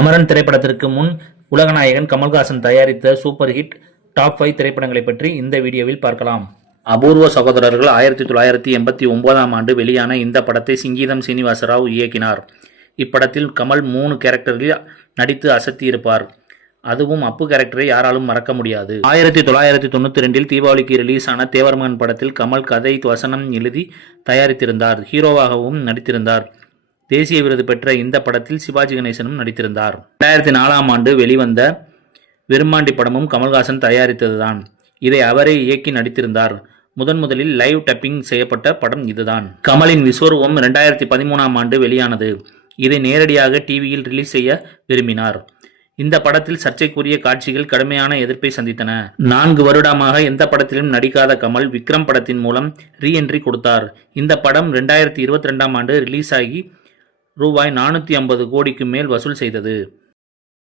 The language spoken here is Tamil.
அமரன் திரைப்படத்திற்கு முன் உலகநாயகன் கமல்ஹாசன் தயாரித்த சூப்பர் ஹிட் டாப் ஃபைவ் திரைப்படங்களை பற்றி இந்த வீடியோவில் பார்க்கலாம். அபூர்வ சகோதரர்கள் ஆயிரத்தி தொள்ளாயிரத்தி எண்பத்தி ஒன்பதாம் ஆண்டு வெளியான இந்த படத்தை சிங்கீதம் சீனிவாசராவ் இயக்கினார். இப்படத்தில் கமல் மூணு கேரக்டர்களில் நடித்து அசத்தியிருப்பார். அதுவும் அப்பு கேரக்டரை யாராலும் மறக்க முடியாது. ஆயிரத்தி தொள்ளாயிரத்தி தொண்ணூற்றி ரெண்டில் தீபாவளிக்கு ரிலீஸ் ஆன தேவர்மகன் படத்தில் கமல் கதை வசனம் எழுதி தயாரித்திருந்தார். ஹீரோவாகவும் நடித்திருந்தார். தேசிய விருது பெற்ற இந்த படத்தில் சிவாஜி கணேசனும் நடித்திருந்தார். ரெண்டாயிரத்தி நாலாம் ஆண்டு வெளிவந்த விரும்மாண்டி படமும் கமல்ஹாசன் தயாரித்ததுதான். இதை அவரே இயக்கி நடித்திருந்தார். முதன் முதலில் லைவ் டப்பிங் செய்யப்பட்ட படம் இதுதான். கமலின் விஸ்வரூபம் ரெண்டாயிரத்தி பதிமூணாம் ஆண்டு வெளியானது. இதை நேரடியாக டிவியில் ரிலீஸ் செய்ய விரும்பினார். இந்த படத்தில் சர்ச்சைக்குரிய காட்சிகள் கடுமையான எதிர்ப்பை சந்தித்தன. நான்கு வருடமாக எந்த படத்திலும் நடிக்காத கமல் விக்ரம் படத்தின் மூலம் ரீஎன்ட்ரி கொடுத்தார். இந்த படம் ரெண்டாயிரத்தி இருபத்தி ரெண்டாம் ஆண்டு ரிலீஸ் ஆகி ரூபாய் நானூற்றி ஐம்பது கோடிக்கு மேல் வசூல் செய்தது.